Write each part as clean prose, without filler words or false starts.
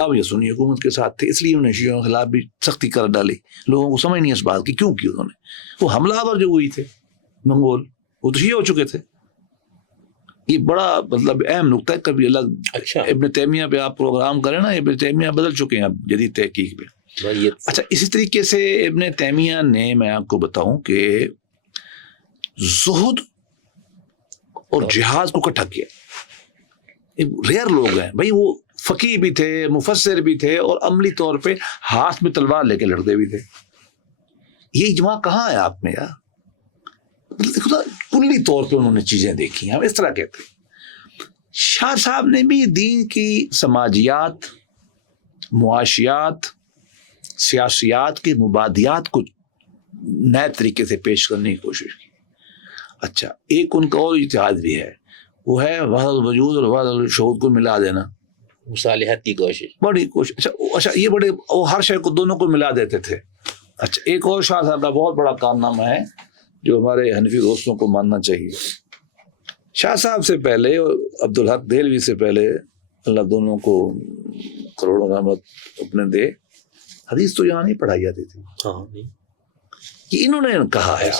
اب یہ سنی حکومت کے ساتھ تھے، اس لیے انہوں نے شیعوں کے خلاف بھی سختی کر ڈالی. لوگوں کو سمجھ نہیں اس بات کی کیوں کی انہوں نے. وہ حملہ آور جو ہوئی تھے منگول، وہ تو شیعہ ہو چکے تھے. یہ بڑا مطلب اہم نقطہ ہے. کبھی الگ ابن تیمیہ پہ آپ پروگرام کریں نا، ابن تیمیہ بدل چکے ہیں اب جدید تحقیق پہ. اچھا، اسی طریقے سے ابن تیمیہ نے، میں آپ کو بتاؤں کہ زہد اور جہاد کو اکٹھا کیا. ریئر لوگ ہیں بھائی، وہ فقیہ بھی تھے، مفسر بھی تھے، اور عملی طور پہ ہاتھ میں تلوار لے کے لڑتے بھی تھے. یہ اجماع کہاں ہے آپ میں یار؟ کلی طور پہ انہوں نے چیزیں دیکھی. ہم اس طرح کہتے ہیں شاہ صاحب نے بھی دین کی سماجیات، معاشیات، سیاسیات کے مبادیات کو نئے طریقے سے پیش کرنے کی کوشش کی. اچھا، ایک ان کا اور اجتہاد بھی ہے، وہ ہے وحدت الوجود اور وحدت الشہود کو ملا دینا، مصالحت کی کوشش، بڑی کوشش. اچھا یہ بڑے، وہ ہر شے کو دونوں کو ملا دیتے تھے. اچھا، ایک اور شاہ صاحب کا بہت بڑا کارنامہ ہے جو ہمارے حنفی دوستوں کو ماننا چاہیے. شاہ صاحب سے پہلے، عبدالحق دہلوی سے پہلے، اللہ دونوں کو کروڑوں رحمت اپنے دے، حدیث تو یہاں نہیں پڑھائی جاتی تھی. یہ انہوں نے کہا ہے.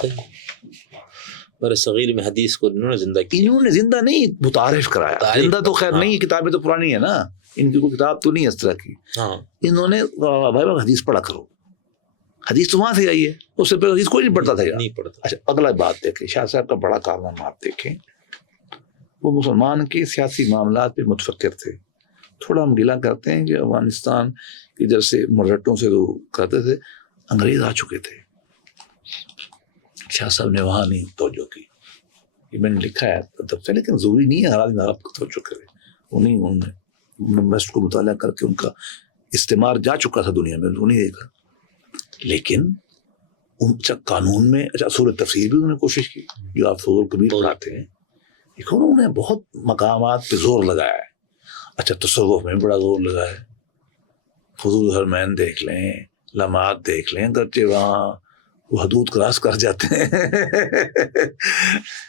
برے صغیر میں حدیث کو انہوں نے زندہ کیا. انہوں نے زندہ نہیں، متعارف کرایا. زندہ تو خیر نہیں، کتابیں تو پرانی ہے نا، ان کی کوئی کتاب تو نہیں اس طرح کی. انہوں نے بھائی حدیث پڑھا کرو، حدیث تو وہاں سے آئی ہے، اس سے پہلے حدیث کوئی نہیں پڑھتا تھا. اچھا، اگلا بات دیکھیں، شاہ صاحب کا بڑا کارنامہ آپ دیکھیں، وہ مسلمان کے سیاسی معاملات پہ متفکر تھے. تھوڑا ہم گلا کرتے ہیں کہ افغانستان کی ادھر سے مرہٹوں سے وہ کرتے تھے، انگریز آ چکے تھے. شاہ صاحب نے وہاں نہیں توجہ کی. یہ میں نے لکھا ہے تب سے، لیکن ضروری نہیں ہے ہر آدمی عرب کو توجہ کرے. انہوں نے ویسٹ کو مطالعہ کر کے ان کا استعمار جا چکا تھا دنیا میں، وہ نہیں دیکھا. لیکن قانون میں اصول تفسیر بھی انہوں نے کوشش کی، جو آپ فضول کبیر پڑھاتے ہیں. انہوں نے بہت مقامات پہ زور لگایا ہے. اچھا، تصوف میں بڑا زور لگایا ہے. فضول الحرمین دیکھ لیں، لمحات دیکھ لیں، اگرچہ وہاں وہ حدود کراس کر جاتے ہیں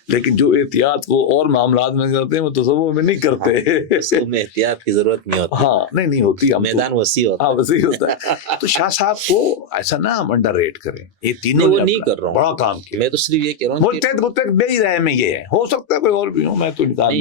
لیکن جو احتیاط وہ اور معاملات میں کرتے ہیں وہ تصوف میں نہیں کرتے. تصوف میں احتیاط کی ضرورت نہیں ہوتی. ہاں، نہیں ہوتی، میدان وسیع ہوتا ہے. ہاں، وسیع ہوتا ہے. تو شاہ صاحب کو ایسا نہ ہم انڈر ریٹ کریں. یہ تینوں وہ نہیں کر رہا ہوں، بڑا کام کیا. میں تو صرف یہ کہہ رہا ہوں بولتے بے رائے میں یہ ہے، ہو سکتا ہے کوئی اور بھی ہو، میں تو